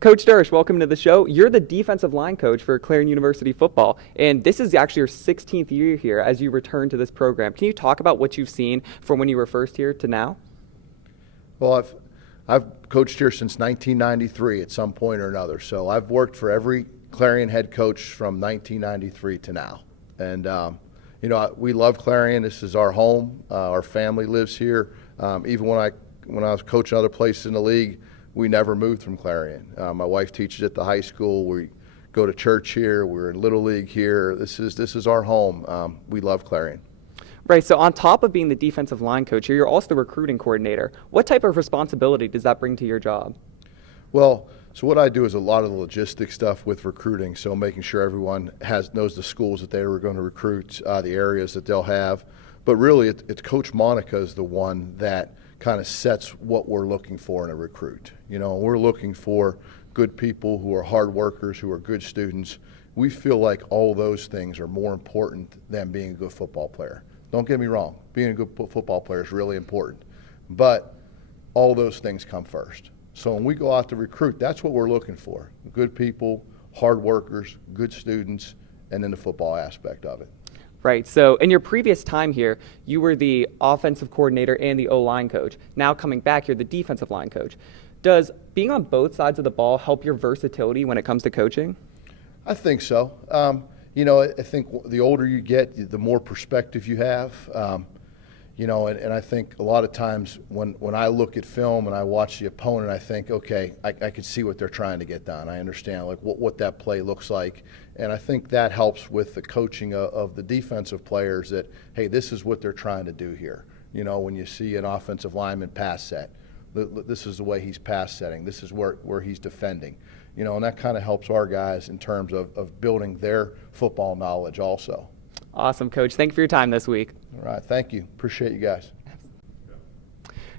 Coach Durish, welcome to the show. You're the defensive line coach for Clarion University football, and this is actually your 16th year here as you return to this program. Can you talk about what you've seen from when you were first here to now? Well, I've coached here since 1993 at some point or another, so I've worked for every Clarion head coach from 1993 to now. And, we love Clarion. This is our home. Our family lives here. Even when I was coaching other places in the league, we never moved from Clarion. My wife teaches at the high school. We go to church here. We're in Little League here. This is our home. We love Clarion. Right, so on top of being the defensive line coach here, you're also the recruiting coordinator. What type of responsibility does that bring to your job? Well, so what I do is a lot of the logistics stuff with recruiting, so making sure everyone knows the schools that they were going to recruit, the areas that they'll have. But really, it's Coach Monica is the one that kind of sets what we're looking for in a recruit. We're looking for good people who are hard workers, who are good students. We feel like all those things are more important than being a good football player. Don't get me wrong, being a good football player is really important, but all those things come first. So when we go out to recruit, that's what we're looking for. Good people, hard workers, good students, and then the football aspect of it. Right, so in your previous time here, you were the offensive coordinator and the O-line coach. Now coming back, you're the defensive line coach. Does being on both sides of the ball help your versatility when it comes to coaching? I think so. I think the older you get, the more perspective you have. And I think a lot of times when I look at film and I watch the opponent, I think, okay, I can see what they're trying to get done. I understand what that play looks like. And I think that helps with the coaching of the defensive players that, hey, this is what they're trying to do here. When you see an offensive lineman pass set, this is the way he's pass setting. This is where he's defending. And that kind of helps our guys in terms of building their football knowledge also. Awesome, Coach. Thank you for your time this week. All right. Thank you. Appreciate you guys.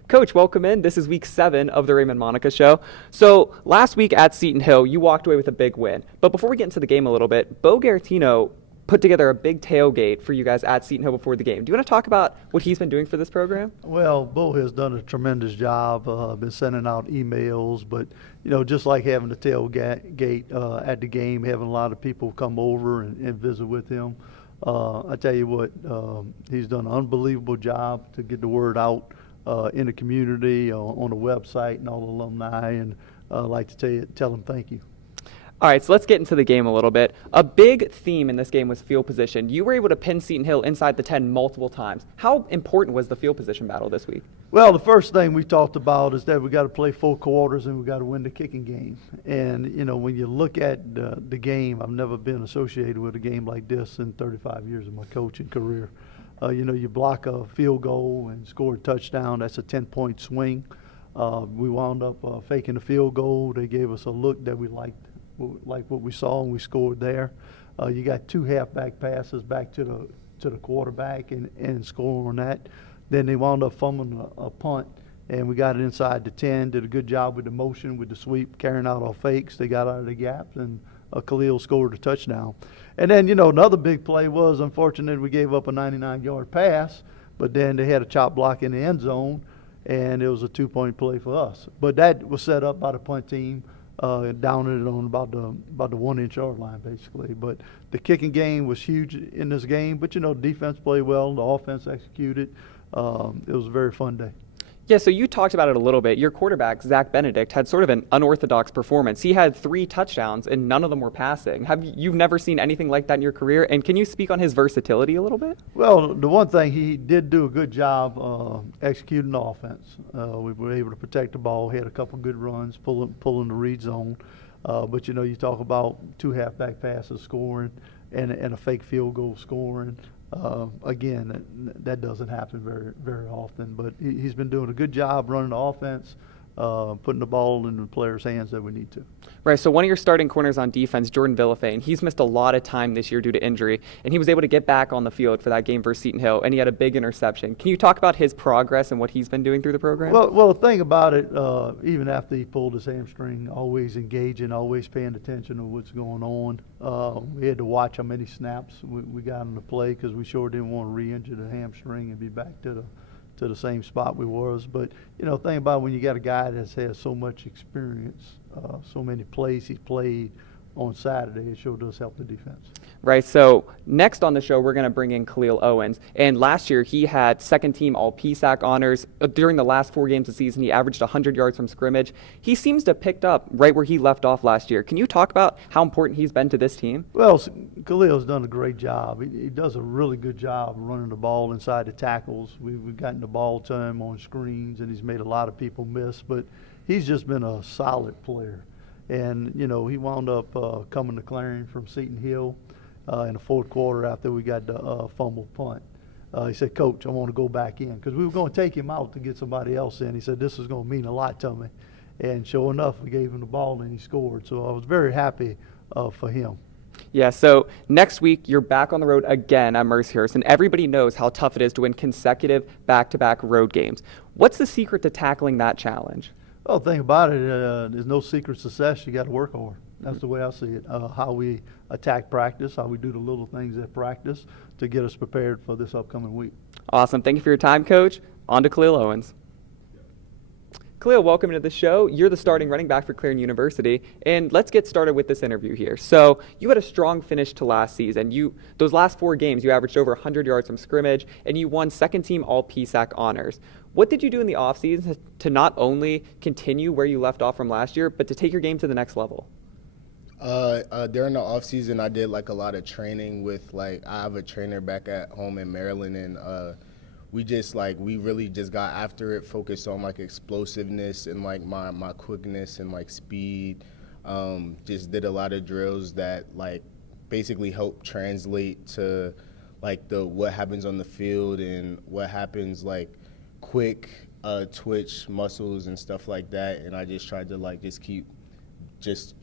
Coach, welcome in. This is week 7 of the Raymond Monica Show. So last week at Seton Hill, you walked away with a big win. But before we get into the game a little bit, Bo Garatino put together a big tailgate for you guys at Seton Hill before the game. Do you want to talk about what he's been doing for this program? Well, Bo has done a tremendous job, been sending out emails, but, just like having the tailgate at the game, having a lot of people come over and visit with him. I tell you what, he's done an unbelievable job to get the word out in the community, on the website and all the alumni, and I'd like to tell him thank you. All right, so let's get into the game a little bit. A big theme in this game was field position. You were able to pin Seton Hill inside the 10 multiple times. How important was the field position battle this week? Well, the first thing we talked about is that we got to play full quarters and we got to win the kicking game. And, when you look at the game, I've never been associated with a game like this in 35 years of my coaching career. You block a field goal and score a touchdown, that's a 10-point swing. We wound up faking the field goal. They gave us a look that we liked what we saw, and we scored there. You got 2 halfback passes back to the quarterback and score on that. Then they wound up fumbling a punt, and we got it inside the 10, did a good job with the motion, with the sweep, carrying out our fakes. They got out of the gaps, and Khalil scored a touchdown. And then, another big play was, unfortunately, we gave up a 99-yard pass, but then they had a chop block in the end zone, and it was a 2-point play for us. But that was set up by the punt team. Down it on about the 1-inch yard line, basically. But the kicking game was huge in this game. But defense played well, the offense executed. It was a very fun day. Yeah, so you talked about it a little bit. Your quarterback, Zach Benedict, had sort of an unorthodox performance. He had 3 touchdowns, and none of them were passing. You've never seen anything like that in your career? And can you speak on his versatility a little bit? Well, the one thing, he did do a good job executing the offense. We were able to protect the ball, had a couple good runs, pulling the read zone. But, you talk about 2 halfback passes scoring and a fake field goal scoring. Again, that doesn't happen very, very often, but he's been doing a good job running the offense, putting the ball in the players' hands that we need to. Right, so one of your starting corners on defense, Jordan Villafane, he's missed a lot of time this year due to injury, and he was able to get back on the field for that game versus Seton Hill, and he had a big interception. Can you talk about his progress and what he's been doing through the program? Well, the thing about it, even after he pulled his hamstring, always engaging, always paying attention to what's going on. We had to watch how many snaps we got on the play because we sure didn't want to re-injure the hamstring and be back to to the same spot we was. But, think about when you got a guy that's had so much experience, so many plays he's played on Saturday, it sure does help the defense. Right, so next on the show, we're going to bring in Khalil Owens. And last year, he had second-team All-PSAC honors. During the last 4 games of the season, he averaged 100 yards from scrimmage. He seems to have picked up right where he left off last year. Can you talk about how important he's been to this team? Well, Khalil's done a great job. He does a really good job running the ball inside the tackles. We've gotten the ball to him on screens, and he's made a lot of people miss. But he's just been a solid player. And, he wound up coming to Clarion from Seton Hill in the fourth quarter after we got the fumble punt. He said, "Coach, I want to go back in," because we were going to take him out to get somebody else in. He said, "This is going to mean a lot to me." And sure enough, we gave him the ball and he scored. So I was very happy for him. Yeah, so next week, you're back on the road again at Mercyhurst, and everybody knows how tough it is to win consecutive back-to-back road games. What's the secret to tackling that challenge? Well, the thing about it, there's no secret success. You got to work hard. That's the way I see it. How we attack practice, how we do the little things at practice to get us prepared for this upcoming week. Awesome. Thank you for your time, Coach. On to Khalil Owens. Khalil, welcome to the show. You're the starting running back for Clarion University, and let's get started with this interview here. So you had a strong finish to last season. Those last 4 games, you averaged over 100 yards from scrimmage, and you won second-team All-PSAC honors. What did you do in the offseason to not only continue where you left off from last year, but to take your game to the next level? During the off season, I did a lot of training with I have a trainer back at home in Maryland, and we really just got after it, focused on explosiveness and my quickness and speed. Just did a lot of drills that basically help translate to what happens on the field and what happens quick twitch muscles and stuff like that. And I just tried to just keep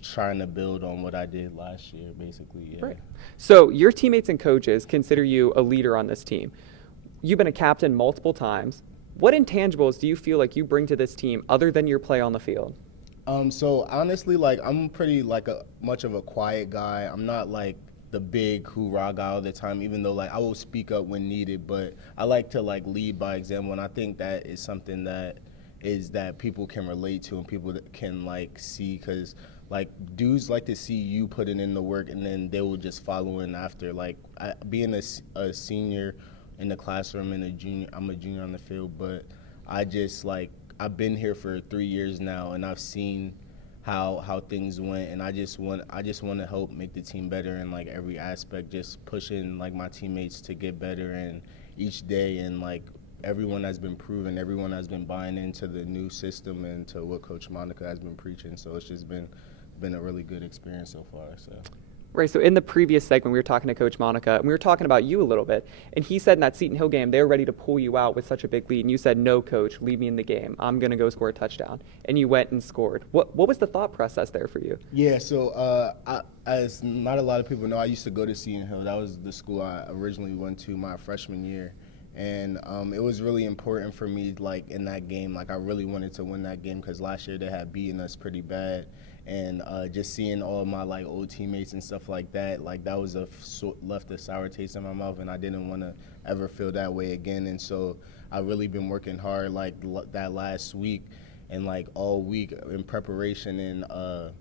trying to build on what I did last year, basically. Yeah. Right. So your teammates and coaches consider you a leader on this team. You've been a captain multiple times. What intangibles do you feel like you bring to this team other than your play on the field? So honestly, I'm pretty much of a quiet guy. I'm not the big hoorah guy all the time, even though I will speak up when needed. But I like to lead by example, and I think that is something that people can relate to and people that can see, because dudes like to see you putting in the work and then they will just follow in after. Being a senior in the classroom and I'm a junior on the field, but I just I've been here for 3 years now, and I've seen how things went, and I just want to help make the team better in every aspect, just pushing my teammates to get better and each day, and everyone has been proven, everyone has been buying into the new system and to what Coach Monica has been preaching. So it's just been a really good experience so far. So. Right, so in the previous segment, we were talking to Coach Monica, and we were talking about you a little bit, and he said in that Seton Hill game, they were ready to pull you out with such a big lead, and you said, "No, Coach, leave me in the game. I'm going to go score a touchdown." And you went and scored. What was the thought process there for you? Yeah, so as not a lot of people know, I used to go to Seton Hill. That was the school I originally went to my freshman year. And it was really important for me, in that game. I really wanted to win that game because last year they had beaten us pretty bad. And just seeing all of my old teammates and stuff like that was left a sour taste in my mouth, and I didn't want to ever feel that way again. And so I really been working hard that last week and all week in preparation, and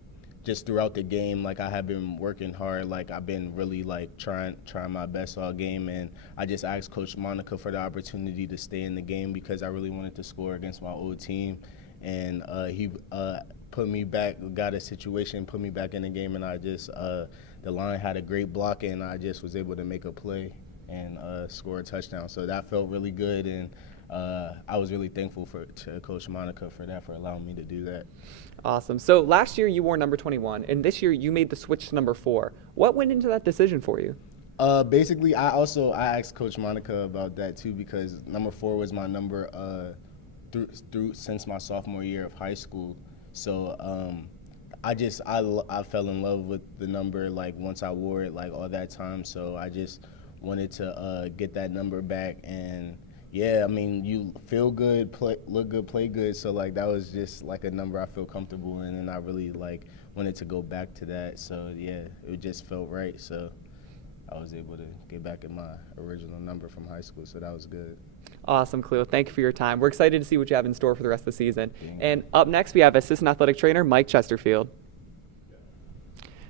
just throughout the game, I have been working hard. I've been really trying my best all game, and I just asked Coach Monica for the opportunity to stay in the game because I really wanted to score against my old team, and he put me back, got a situation, put me back in the game, and I just the line had a great block, and I just was able to make a play and score a touchdown. So that felt really good, and I was really thankful to Coach Monica for that, for allowing me to do that. Awesome. So last year you wore number 21, and this year you made the switch to number 4. What went into that decision for you? Basically, I asked Coach Monica about that too, because number 4 was my number through since my sophomore year of high school. So I fell in love with the number once I wore it all that time. So I just wanted to get that number back, and yeah, I mean, you feel good, look good, play good. So that was just a number I feel comfortable in, and I really wanted to go back to that. So yeah, it just felt right. So. I was able to get back in my original number from high school, so that was good. Awesome, Khalil. Thank you for your time. We're excited to see what you have in store for the rest of the season. And up next, we have assistant athletic trainer Mike Chesterfield.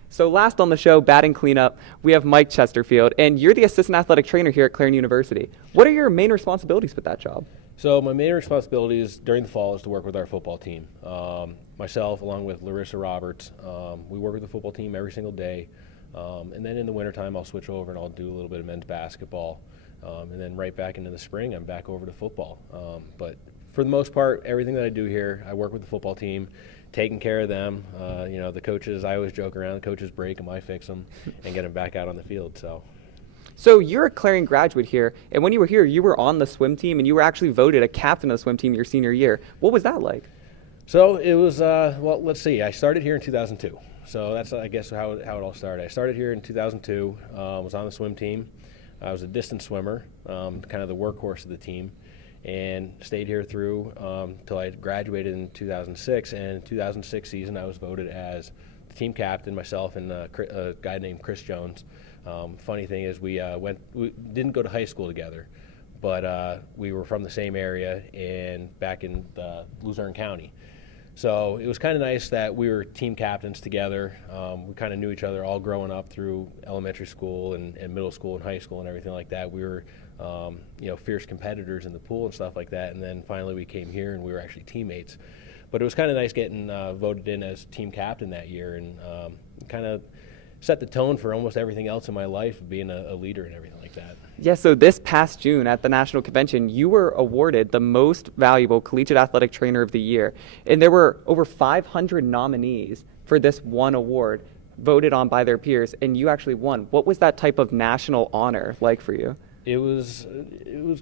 So last on the show, batting cleanup, we have Mike Chesterfield, and you're the assistant athletic trainer here at Clarion University. What are your main responsibilities with that job? So my main responsibilities during the fall is to work with our football team. Myself, along with Larissa Roberts, we work with the football team every single day. And then in the wintertime, I'll switch over and I'll do a little bit of men's basketball. And then right back into the spring, I'm back over to football. But for the most part, everything that I do here, I work with the football team, taking care of them. The coaches, I always joke around, the coaches break them, I fix them, and get them back out on the field. So you're a Clarion graduate here, and when you were here, you were on the swim team, and you were actually voted a captain of the swim team your senior year. What was that like? So it was, well, let's see. I started here in 2002. So that's, I guess, how it all started. I started here in 2002, was on the swim team. I was a distance swimmer, kind of the workhorse of the team, and stayed here through until I graduated in 2006. And in 2006 season, I was voted as the team captain, myself and a guy named Chris Jones. Funny thing is, we didn't go to high school together, but we were from the same area and back in Luzerne County. So it was kind of nice that we were team captains together. We kind of knew each other all growing up through elementary school and middle school and high school and everything like that. We were, fierce competitors in the pool and stuff like that. And then finally we came here and we were actually teammates. But it was kind of nice getting voted in as team captain that year, and kind of set the tone for almost everything else in my life, being a leader and everything like that. Yeah, so this past June at the National Convention, you were awarded the Most Valuable Collegiate Athletic Trainer of the Year. And there were over 500 nominees for this one award voted on by their peers, and you actually won. What was that type of national honor like for you? It was a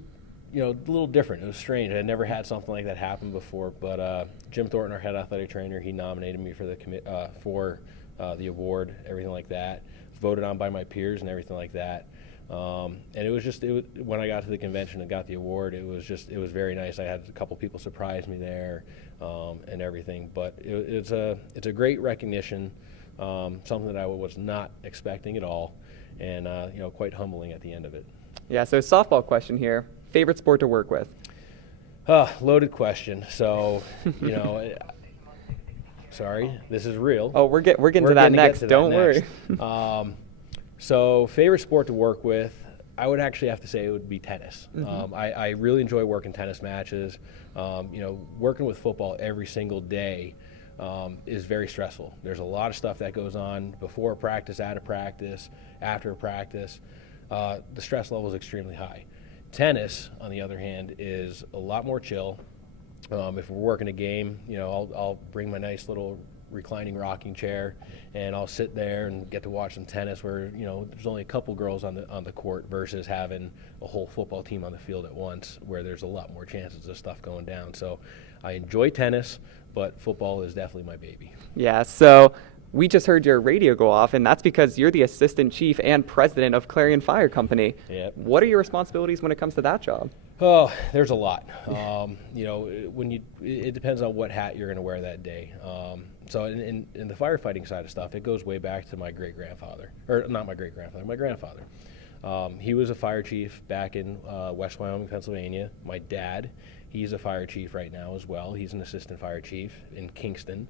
little different. It was strange. I had never had something like that happen before, but Jim Thornton, our head athletic trainer, he nominated me for the award, everything like that. Voted on by my peers and everything like that. And it was when I got to the convention and got the award, it was very nice. I had a couple people surprise me there, and everything. But it's a great recognition, something that I was not expecting at all, and quite humbling at the end of it. Yeah, so softball question here. Favorite sport to work with? Loaded question. So, sorry, this is real. Oh, we're getting to that next. Don't worry. So favorite sport to work with, I would actually have to say it would be tennis. Mm-hmm. I really enjoy working tennis matches. Working with football every single day is very stressful. There's a lot of stuff that goes on before practice, out of practice, after practice. The stress level is extremely high. Tennis, on the other hand, is a lot more chill. If we're working a game, I'll bring my nice little reclining rocking chair, and I'll sit there and get to watch some tennis where there's only a couple girls on the court versus having a whole football team on the field at once, where there's a lot more chances of stuff going down. So I enjoy tennis, but football is definitely my baby. Yeah, so we just heard your radio go off, and that's because you're the assistant chief and president of Clarion Fire Company. Yep. What are your responsibilities when it comes to that job? Oh, there's a lot. It depends on what hat you're going to wear that day. So in the firefighting side of stuff, it goes way back to my great-grandfather, or not my great-grandfather, my grandfather. He was a fire chief back in West Wyoming, Pennsylvania. My dad, he's a fire chief right now as well. He's an assistant fire chief in Kingston.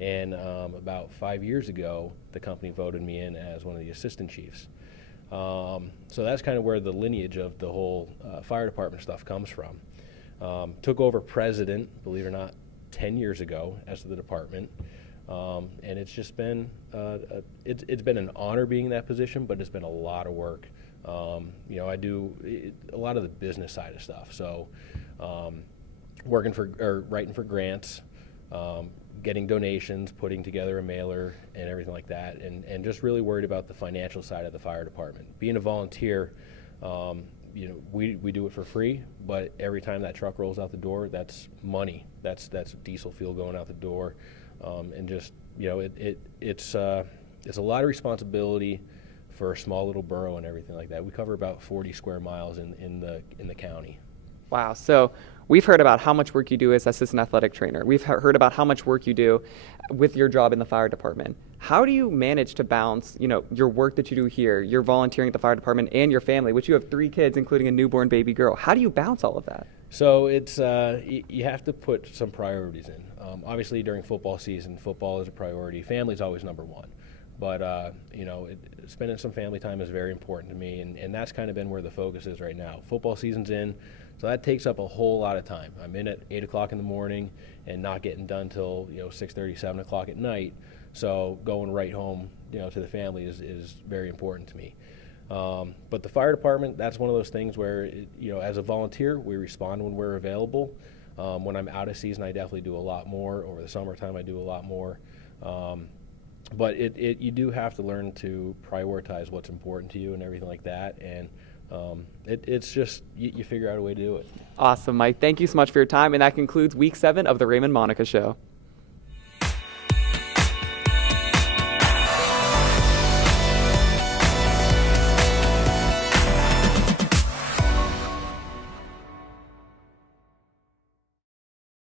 And about 5 years ago, the company voted me in as one of the assistant chiefs. So that's kind of where the lineage of the whole fire department stuff comes from. Took over president, believe it or not, 10 years ago as the department. And it's just been, it's been an honor being in that position, but it's been a lot of work. I do a lot of the business side of stuff. So writing for grants, getting donations, putting together a mailer and everything like that, and just really worried about the financial side of the fire department. Being a volunteer, we do it for free, but every time that truck rolls out the door, that's money. That's diesel fuel going out the door, and just it's a lot of responsibility for a small little borough and everything like that. We cover about 40 square miles in the county. Wow. So We've heard about how much work you do as assistant athletic trainer. We've heard about how much work you do with your job in the fire department. How do you manage to balance, your work that you do here, your volunteering at the fire department, and your family, which you have 3 kids, including a newborn baby girl? How do you balance all of that? So it's you have to put some priorities in. Obviously, during football season, football is a priority. Family's always number one. But, spending some family time is very important to me, and that's kind of been where the focus is right now. Football season's in, so that takes up a whole lot of time. I'm in at 8 o'clock in the morning and not getting done till 6:30, 7 o'clock at night. So going right home, to the family is very important to me. But the fire department, that's one of those things where, as a volunteer, we respond when we're available. When I'm out of season, I definitely do a lot more. Over the summertime, I do a lot more. But you do have to learn to prioritize what's important to you and everything like that. And it's just, you figure out a way to do it. Awesome, Mike. Thank you so much for your time. And that concludes week 7 of the Raymond Monica Show.